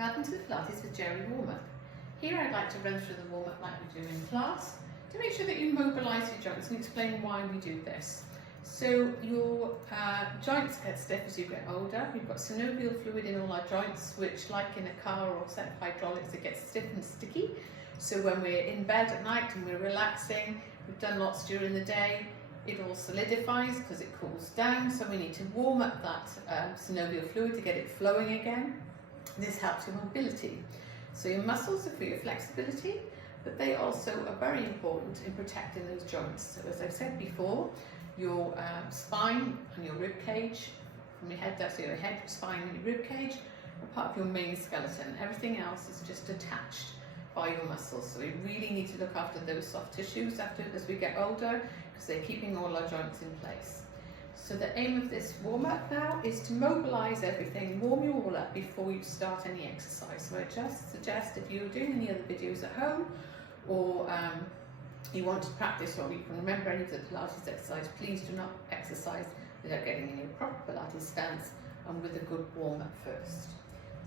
Welcome to the Pilates with Jerry warm-up. Here I'd like to run through the warm-up like we do in class to make sure that you mobilise your joints and explain why we do this. So your joints get stiff as you get older. We've got synovial fluid in all our joints, which, like in a car or set of hydraulics, it gets stiff and sticky. So when we're in bed at night and we're relaxing, we've done lots during the day, it all solidifies because it cools down. So we need to warm up that synovial fluid to get it flowing again. This helps your mobility. So your muscles are for your flexibility, but they also are very important in protecting those joints. So as I've said before, your spine and your rib cage, from your head down to your head, spine and your rib cage, are part of your main skeleton. Everything else is just attached by your muscles. So we really need to look after those soft tissues as we get older, because they're keeping all our joints in place. So the aim of this warm-up now is to mobilise everything, warm you all up before you start any exercise. So I just suggest, if you're doing any other videos at home, or you want to practice or you can remember any of the Pilates exercise, please do not exercise without getting in your proper Pilates stance and with a good warm-up first.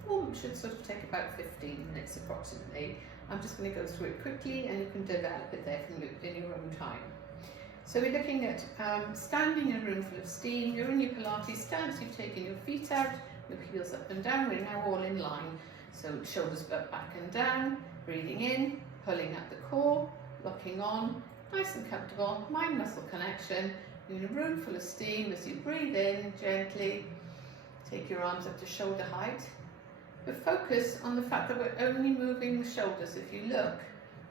The warm-up should sort of take about 15 minutes approximately. I'm just going to go through it quickly and you can develop it there in your own time. So we're looking at standing in a room full of steam. You're in your Pilates stance, you've taken your feet out, your heels up and down. We're now all in line. So shoulders back and down, breathing in, pulling at the core, locking on, nice and comfortable, mind muscle connection. You're in a room full of steam. As you breathe in, gently take your arms up to shoulder height. But focus on the fact that we're only moving the shoulders. If you look,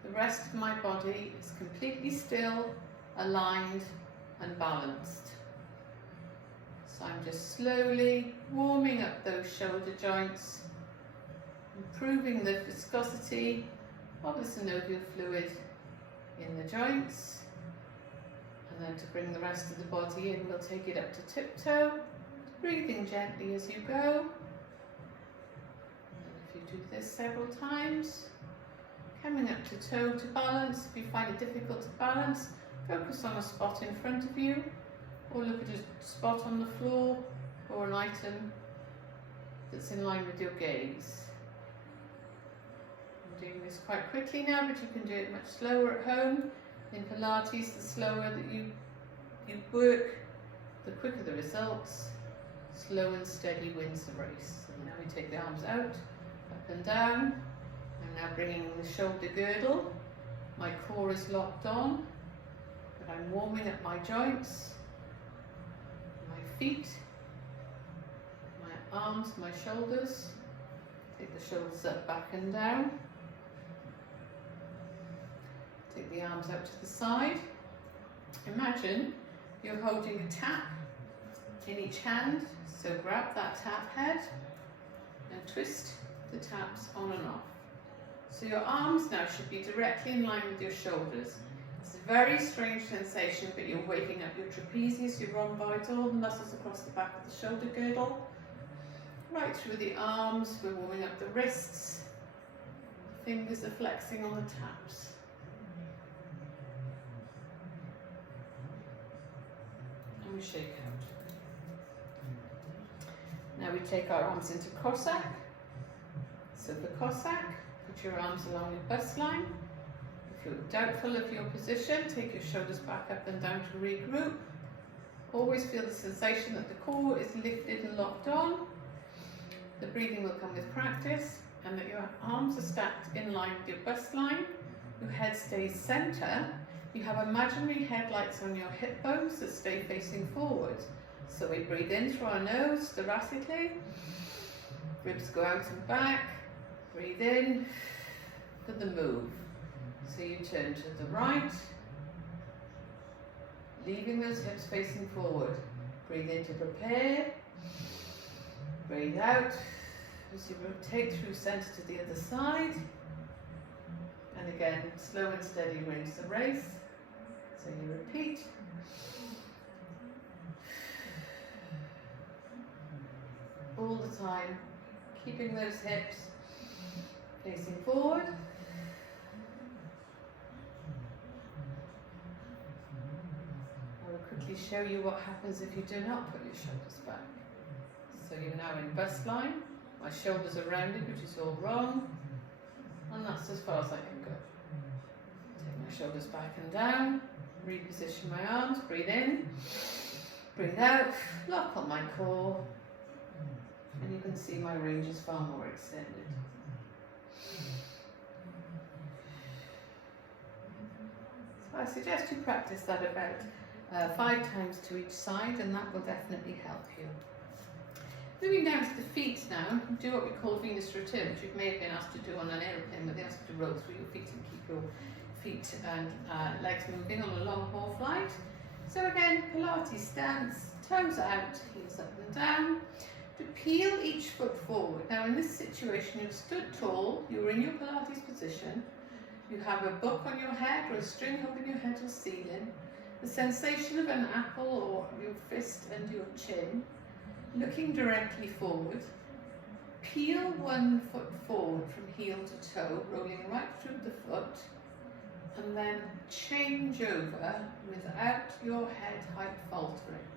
the rest of my body is completely still, aligned and balanced. So I'm just slowly warming up those shoulder joints, improving the viscosity of the synovial fluid in the joints. And then to bring the rest of the body in, we'll take it up to tiptoe, breathing gently as you go. And if you do this several times, coming up to toe to balance. If you find it difficult to balance, focus on a spot in front of you, or look at a spot on the floor or an item that's in line with your gaze. I'm doing this quite quickly now, but you can do it much slower at home. In Pilates, the slower that you work, the quicker the results. Slow and steady wins the race. So now we take the arms out, up and down. I'm now bringing the shoulder girdle. My core is locked on. But I'm warming up my joints, my feet, my arms, my shoulders. Take the shoulders up, back and down. Take the arms out to the side. Imagine you're holding a tap in each hand. So grab that tap head and twist the taps on and off. So your arms now should be directly in line with your shoulders. It's a very strange sensation, but you're waking up your trapezius, your rhomboids, all the muscles across the back of the shoulder girdle. Right through the arms, we're warming up the wrists. The fingers are flexing on the taps. And we shake out. Now we take our arms into Cossack. So for Cossack, put your arms along your bust line. If you're doubtful of your position, take your shoulders back up and down to regroup. Always feel the sensation that the core is lifted and locked on. The breathing will come with practice, and that your arms are stacked in line with your bust line. Your head stays centre. You have imaginary headlights on your hip bones that stay facing forward. So we breathe in through our nose thoracically. Ribs go out and back. Breathe in for the move. So you turn to the right, leaving those hips facing forward. Breathe in to prepare. Breathe out as you rotate through centre to the other side. And again, slow and steady wins the race. So you repeat. All the time, keeping those hips facing forward. I will quickly show you what happens if you do not put your shoulders back. So you're now in bust line, My shoulders are rounded, which is all wrong, and that's as far as I can go. Take my shoulders back and down, reposition my arms, breathe in, breathe out, lock on my core, and you can see my range is far more extended. So I suggest you practice that about 5 times to each side, and that will definitely help you. Moving down to the feet now, do what we call Venus return, which you may have been asked to do on an aeroplane, where they ask you to roll through your feet and keep your feet and legs moving on a long haul flight. So again, Pilates stance, toes out, heels up and down. To peel each foot forward. Now in this situation, you've stood tall, you're in your Pilates position, you have a book on your head or a string holding your head or ceiling, the sensation of an apple or your fist under your chin, looking directly forward. Peel one foot forward from heel to toe, rolling right through the foot, and then change over without your head height faltering.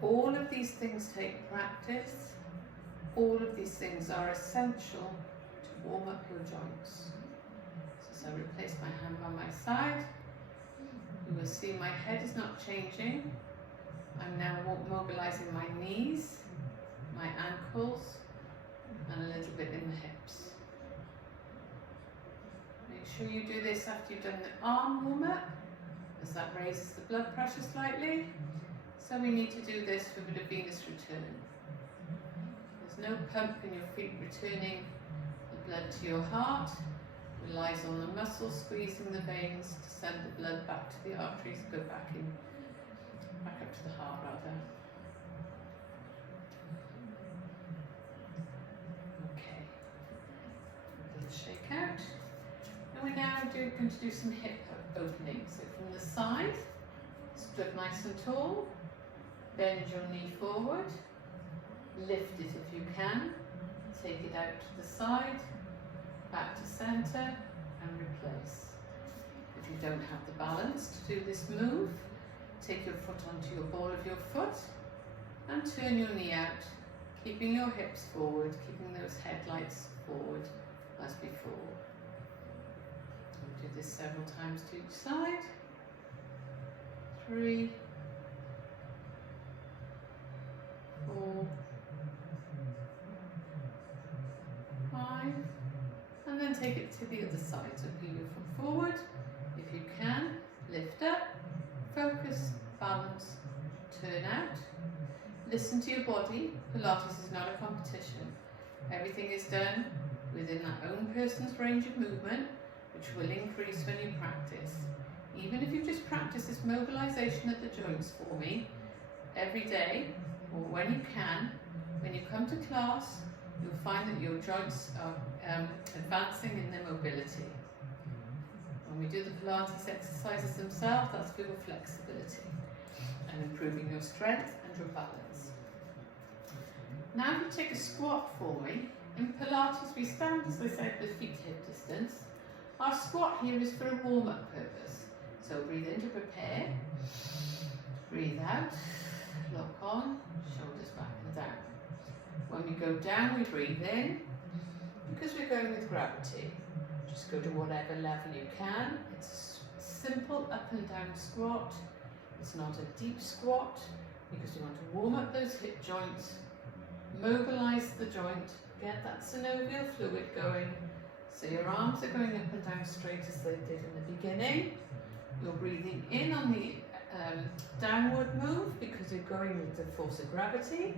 All of these things take practice. All of these things are essential to warm up your joints. So as I replace my hand by my side, you will see my head is not changing. I'm now mobilizing my knees, my ankles, and a little bit in the hips. Make sure you do this after you've done the arm warm up, as that raises the blood pressure slightly. So we need to do this for a bit of Venus return. There's no pump in your feet returning the blood to your heart. It relies on the muscles squeezing the veins to send the blood back to the arteries, go back up to the heart rather. Okay, a little shake out. And we're now going to do some hip openings. So from the side, stood nice and tall, bend your knee forward, lift it if you can, take it out to the side, back to centre and replace. If you don't have the balance to do this move, take your foot onto your ball of your foot and turn your knee out, keeping your hips forward, keeping those headlights forward as before. We'll do this several times to each side. 3, 4, 5, and then take it to the other side. So peel your foot forward, if you can, lift up, focus, balance, turn out. Listen to your body. Pilates is not a competition. Everything is done within that own person's range of movement, which will increase when you practice. Even if you just practice this mobilization at the joints for me every day, or when you can, when you come to class, you'll find that your joints are advancing in their mobility. When we do the Pilates exercises themselves, that's for your flexibility and improving your strength and your balance. Now if you take a squat for me, in Pilates we stand, as I said, with feet hip distance. Our squat here is for a warm-up purpose. So breathe in to prepare, breathe out, lock on, shoulders back and down. When we go down, we breathe in, because we're going with gravity. Just go to whatever level you can. It's a simple up and down squat. It's not a deep squat, because we want to warm up those hip joints, mobilize the joint, get that synovial fluid going. So your arms are going up and down straight as they did in the beginning. You're breathing in on the downward move because you're going with the force of gravity.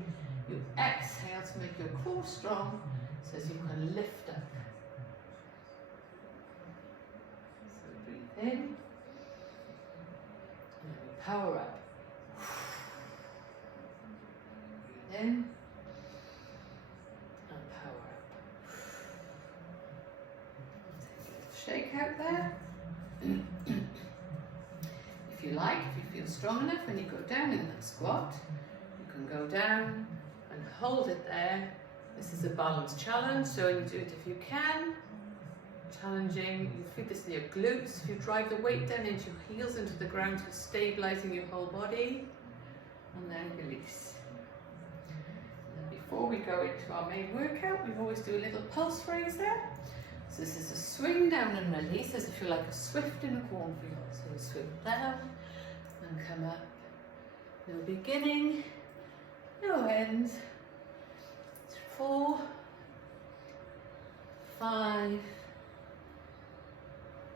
You exhale to make your core strong so as you can lift up. So breathe in. And then we power up. Breathe in. And power up. Take a little shake out there. If you like, if you feel strong enough, when you go down in that squat, you can go down and hold it there. This is a balance challenge, so you do it if you can. Challenging, you feel this in your glutes. If you drive the weight down into your heels into the ground, you're stabilizing your whole body. And then release. And then before we go into our main workout, we always do a little pulse raiser. So this is a swing down and release, as if you're like a swift in a cornfield. So swing down and come up. No beginning, no end. 4, 5,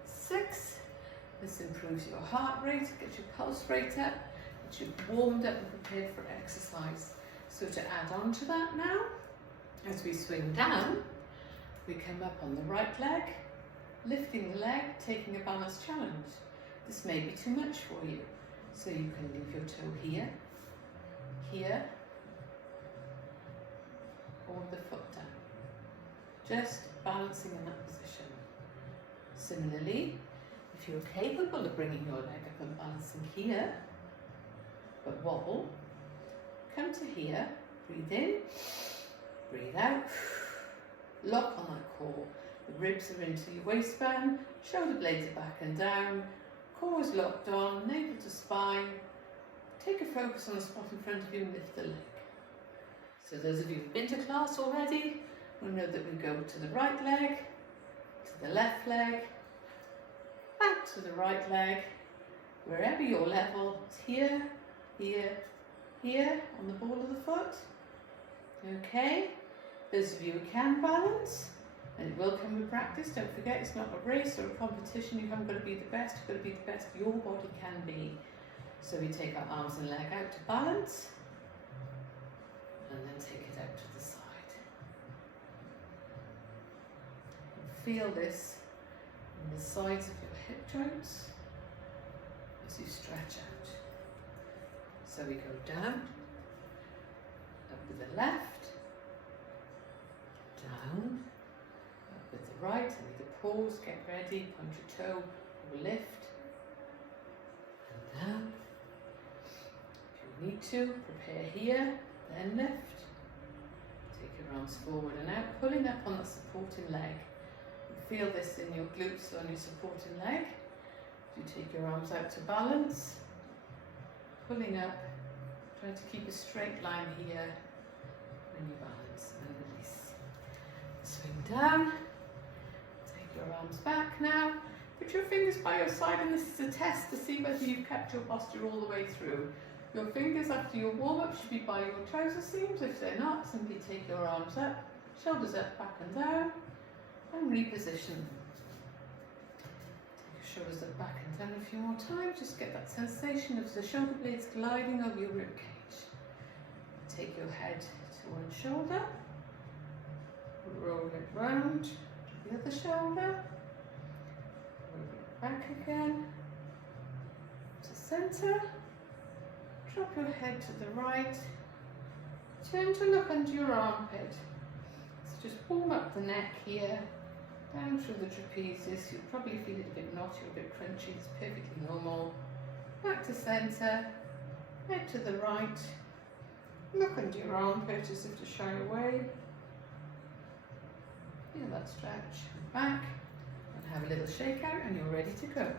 6. This improves your heart rate, gets your pulse rate up, gets you warmed up and prepared for exercise. So to add on to that now, as we swing down, we come up on the right leg, lifting the leg, taking a balance challenge. This may be too much for you, so you can leave your toe here, here, or the foot down. Just balancing in that position. Similarly, if you're capable of bringing your leg up and balancing here, but wobble, come to here, breathe in, breathe out, lock on that core. The ribs are into your waistband, shoulder blades are back and down, core is locked on, navel to spine. Take a focus on the spot in front of you and lift the leg. So those of you who've been to class already will know that we go to the right leg, to the left leg, back to the right leg, wherever your level is, here, here, here on the ball of the foot. Okay, those of you who can balance, and it will come with practice, don't forget it's not a race or a competition, you haven't got to be the best, you've got to be the best your body can be. So we take our arms and leg out to balance, and then take it out to the side. And feel this in the sides of your hip joints as you stretch out. So we go down, up with the left, down, up with the right, and either pause, get ready, point your toe, or lift, and down. If you need to, prepare here, then lift. Take your arms forward and out, pulling up on the supporting leg. You feel this in your glutes on your supporting leg. You take your arms out to balance, pulling up, trying to keep a straight line here when you balance and release. Swing down, take your arms back now. Put your fingers by your side, and this is a test to see whether you've kept your posture all the way through. Your fingers after your warm-up should be by your trouser seams. If they're not, simply take your arms up, shoulders up, back and down, and reposition them. Take your shoulders up, back and down a few more times. Just get that sensation of the shoulder blades gliding over your rib cage. Take your head to one shoulder, roll it round to the other shoulder, roll it back again, to centre. Drop your head to the right, turn to look under your armpit. So just warm up the neck here, down through the trapezius. You'll probably feel it a bit knotty or a bit crunchy, it's perfectly normal. Back to centre, head to the right, look under your armpit as if to shy away. Feel that stretch, back, and have a little shake out and you're ready to go.